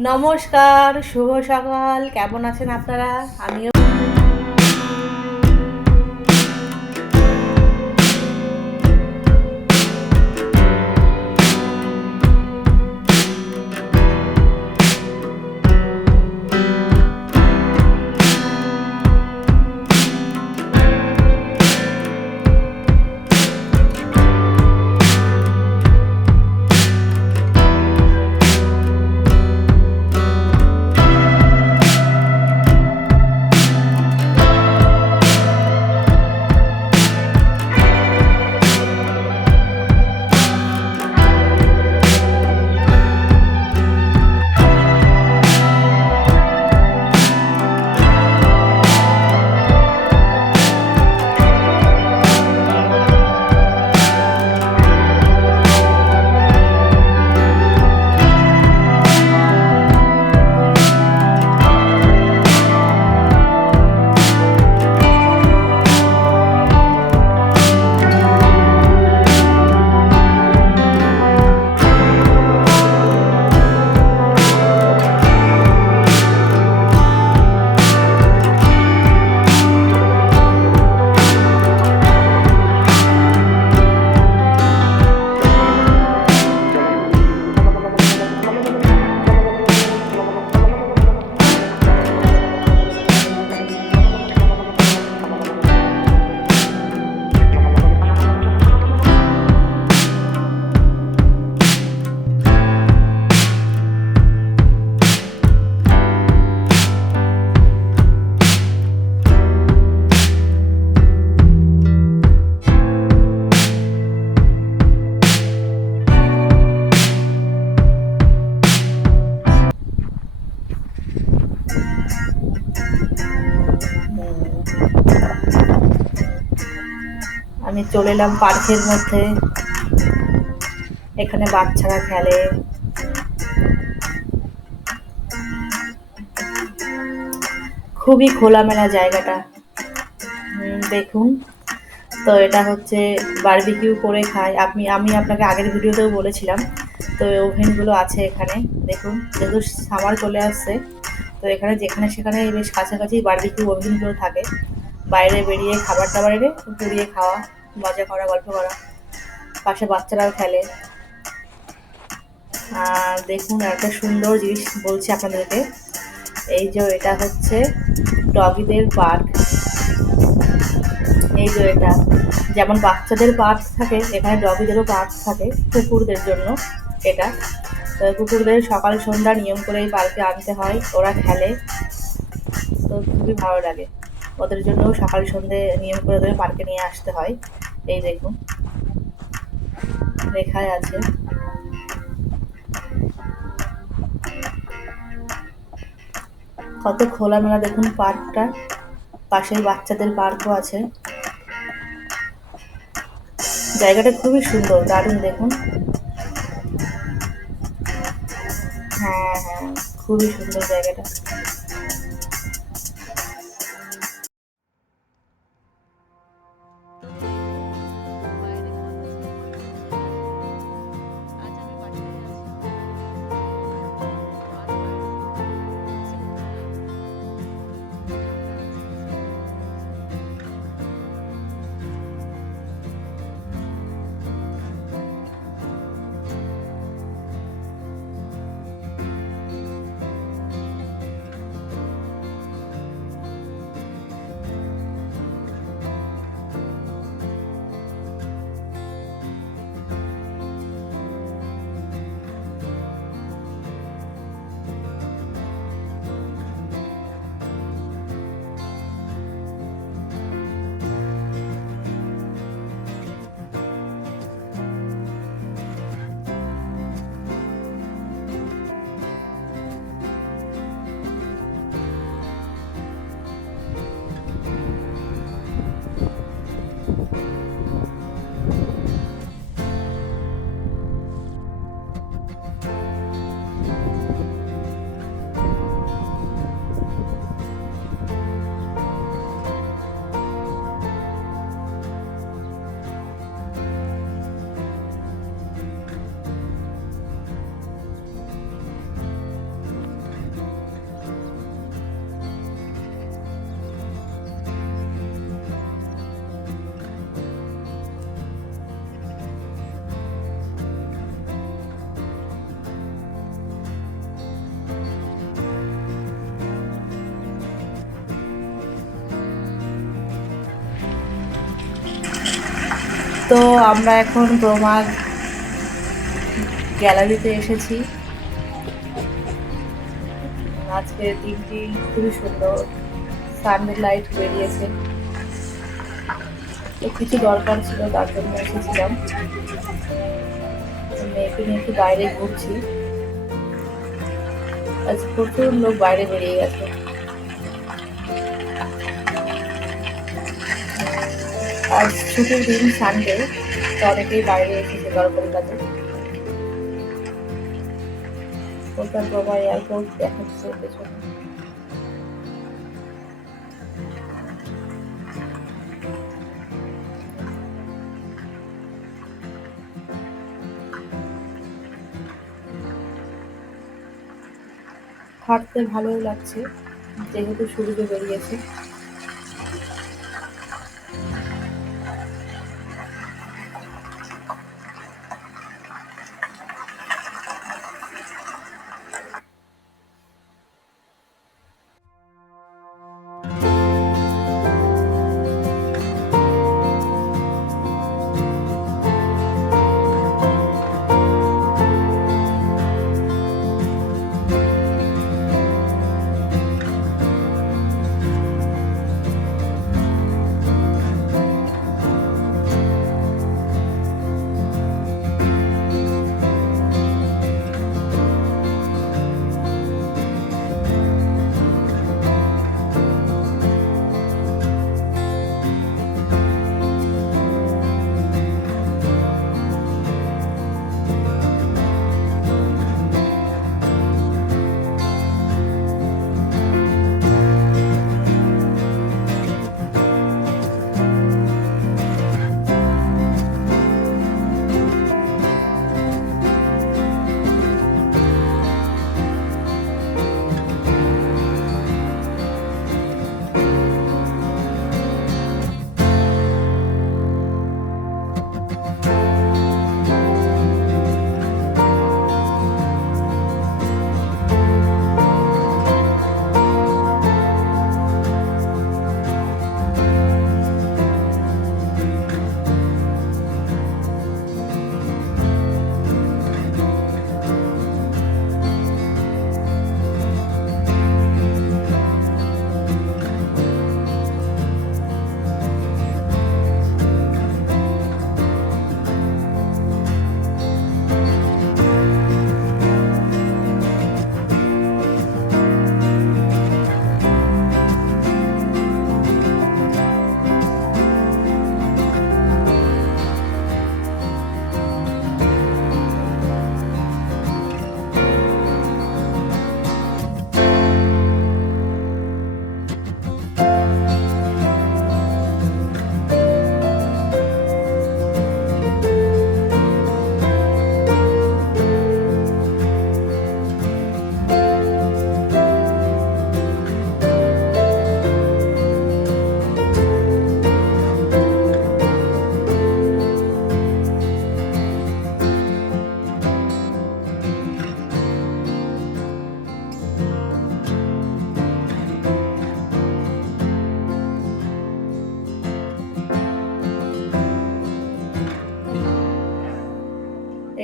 নমস্কার, শুভ সকাল। কেমন আছেন আপনারা? আমিও আমি চলে এলাম পার্কের মধ্যে। এখানে বাচ্চারা খেলে। খুবই খোলামেলা জায়গাটা। দেখুন, তো এটা হচ্ছে বারবিকিউ করে খায়। আমি আপনাকে আগের ভিডিওতেও বলেছিলাম। তো ওভেনগুলো আছে এখানে। দেখুন, যেহেতু সামার চলে আসছে, তো এখানে যেখানে সেখানে বেশ কাছাকাছি বারবিকিউ ওভেনগুলো থাকে। বাইরে বেরিয়ে খাবার দাবার এনে পুড়িয়ে খাওয়া, মজা করা, গল্প করা। পাশে বাচ্চারাও খেলে। আর দেখুন, একটা সুন্দর জিনিস বলছি আপনাদেরকে। এই যে এটা হচ্ছে ডগিদের পার্ক। এই যে এটা, যেমন বাচ্চাদের পার্ক থাকে, এখানে ডগিদেরও পার্ক থাকে কুকুরদের জন্য। এটা তো কুকুরদের সকাল সন্ধ্যা নিয়ম করে এই পার্কে আনতে হয়, ওরা খেলে। তো খুবই ভালো লাগে। ওদের জন্য সকাল সন্ধ্যে নিয়ম করে ওদের পার্কে নিয়ে আসতে হয়। এই দেখুন, লেখাই আছে। কত খোলামেলা দেখুন পার্কটা। পাশেই বাচ্চাদের পার্কও আছে। জায়গাটা খুবই সুন্দর, দারুণ। দেখুন, হ্যাঁ হ্যাঁ, খুবই সুন্দর জায়গাটা। তো আমরা এখন ব্রহ্মা গ্যালারিতে এসেছি। আজকের দিনটি খুবই সুন্দর, সানডে লাইট বেরিয়েছে, তো কিছু দরকার ছিল তার জন্য এসেছিলাম। মেয়েকে নিয়ে একটু বাইরে ঘুরছি। আজ প্রচুর লোক বাইরে বেরিয়ে গেছে। আজ ছুটির দিন, সানডে, তো অনেকেই বাইরে এসেছে দরকারি কাজে। কোথাও ব্রহ্মা এয়ারপোর্ট দেখাচ্ছে পেছনে। হাঁটতে ভালোই লাগছে যেহেতু সূর্য বেরিয়েছে।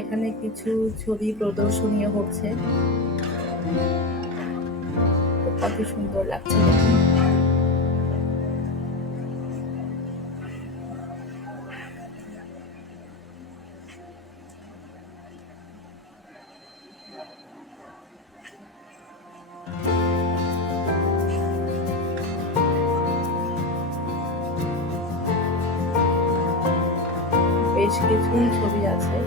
এখানে কিছু ছবি প্রদর্শনীয় হচ্ছে, কত সুন্দর লাগছে। বেশ কিছু ছবি আছে,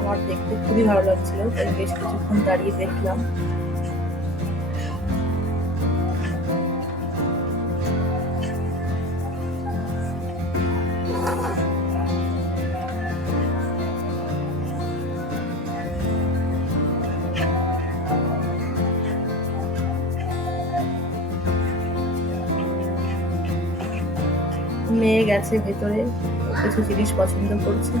আমার দেখতে খুবই ভালো লাগছিল, তাই বেশ কিছুক্ষণ দাঁড়িয়ে দেখলাম। মেয়ে গেছে ভেতরে, কিছু জিনিস পছন্দ করছে।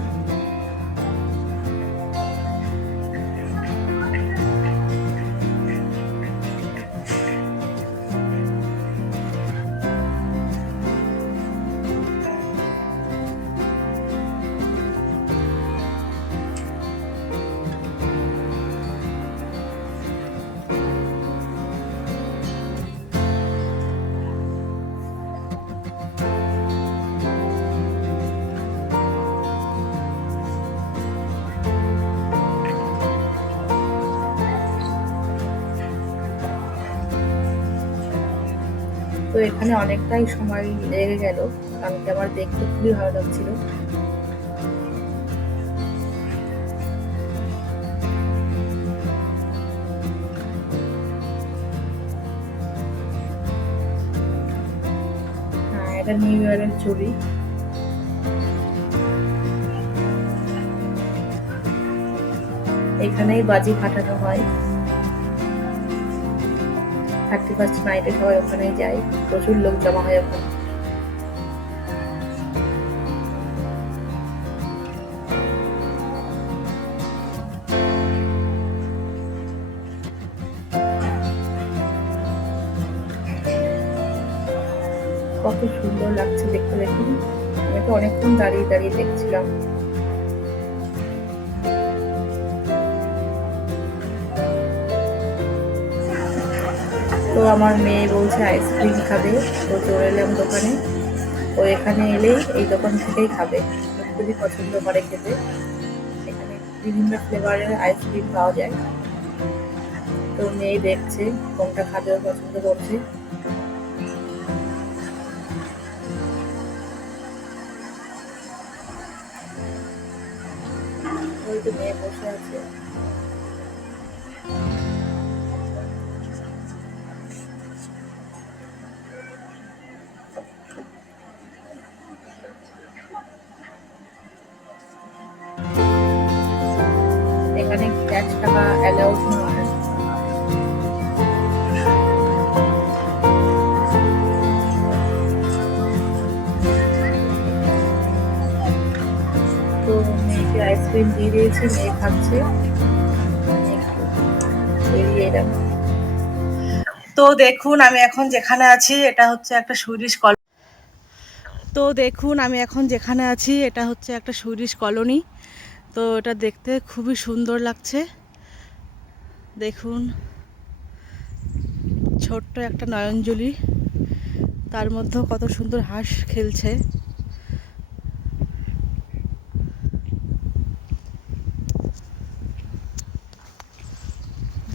এখানে অনেকটাই সময় লেগে গেল, কারণ কি আমার দেখতে খুবই ভালো লাগছিল। হ্যাঁ, এটা নিউ ইয়ারের ছবি। এখানেই বাজি ফাটানো হয়। 31st নাইটে সবাই ওখানেই যায়, প্রচুর লোক জমা হয় ওখানে। কত সুন্দর লাগছে দেখতে, দেখুন। আমি তো অনেকক্ষণ দাঁড়িয়ে দাঁড়িয়ে দেখছিলাম। তো আমার মেয়ে বলছে আইসক্রিম খাবে, তো চলে এলাম দোকানে। ও এখানে এলেই এই দোকান থেকেই খাবে, খুবই পছন্দ করে খেতে। এখানে বিভিন্ন ফ্লেভারের আইসক্রিম পাওয়া যায়। তো মেয়ে দেখছে কোনটা খাবে, ও পছন্দ করছে। ওই তো মেয়ে বসে আছে। এখানে ক্যাশ টাকা অ্যালাউড নয়। তো মেয়েকে আইসক্রিম দিয়ে দিয়েছি, মেয়ে খাচ্ছে। আমি একটু বেরিয়ে এলাম। তো দেখুন আমি এখন যেখানে আছি এটা হচ্ছে একটা সুইডিশ কলোনি। তো দেখুন আমি এখন যেখানে আছি এটা হচ্ছে একটা সুইডিশ কলোনি। তো এটা দেখতে খুবই সুন্দর লাগছে। দেখুন, ছোট্ট একটা নয়নজলি, তার মধ্যেও কত সুন্দর হাঁস খেলছে।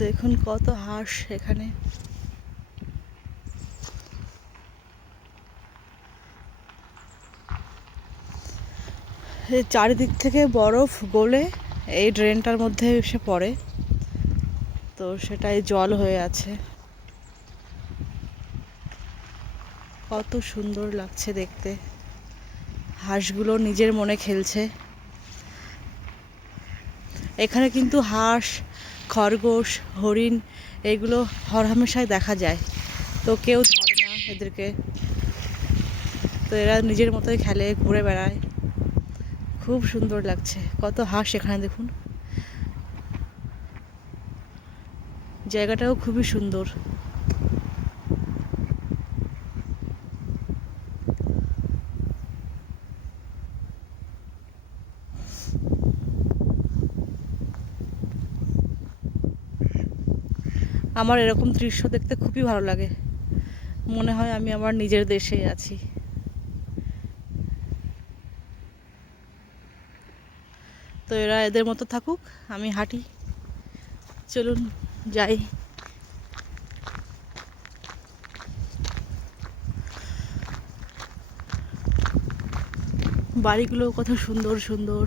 দেখুন কত হাঁস এখানে। এই চারিদিক থেকে বরফ গলে এই ড্রেনটার মধ্যে এসে পড়ে, তো সেটাই জল হয়ে আছে। কত সুন্দর লাগছে দেখতে, হাঁসগুলো নিজের মনে খেলছে। এখানে কিন্তু হাঁস, খরগোশ, হরিণ এগুলো হরহামেশাই দেখা যায়, তো কেউ ধরে না এদেরকে। তো এরা নিজের মতোই খেলে, ঘুরে বেড়ায়। খুব সুন্দর লাগছে, কত হাঁস এখানে দেখুন। জায়গাটাও খুবই সুন্দর। আমার এরকম দৃশ্য দেখতে খুবই ভালো লাগে, মনে হয় আমি আমার নিজের দেশেই আছি। তো এরা এদের মতো থাকুক, আমি হাঁটি। চলুন যাই। বাড়িগুলো কত সুন্দর সুন্দর।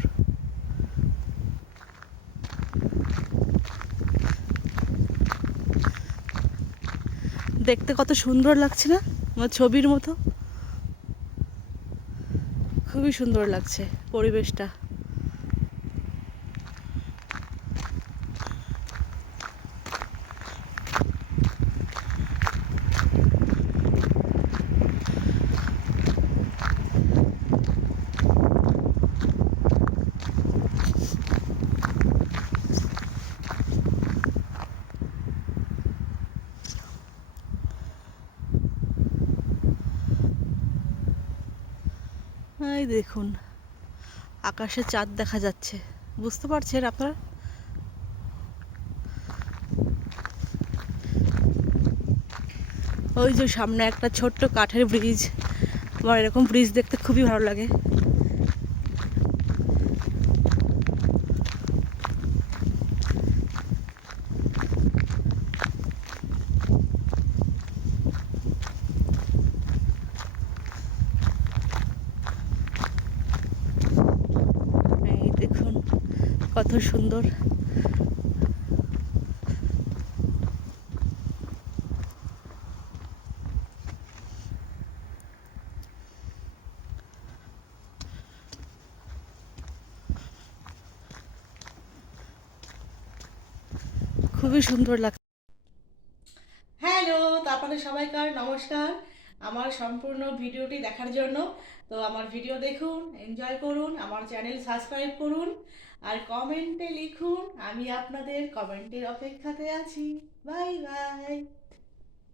দেখতে কত সুন্দর লাগছে না, আমার ছবির মতো। খুবই সুন্দর লাগছে পরিবেশটা। এই দেখুন আকাশে চাঁদ দেখা যাচ্ছে, বুঝতে পারছেন আপনারা? ওই যে সামনে একটা ছোট্ট কাঠের ব্রিজ, আমার এরকম ব্রিজ দেখতে খুবই ভালো লাগে। কত সুন্দর। খুবই সুন্দর লাগছে। হ্যালো, তারপরে সবাইকার নমস্কার আমার সম্পূর্ণ ভিডিওটি দেখার জন্য। তো আমার ভিডিও দেখুন, এনজয় করুন, আমার চ্যানেল সাবস্ক্রাইব করুন, আর কমেন্টে লিখুন। আমি আপনাদের কমেন্টের অপেক্ষাতে আছি। Bye bye.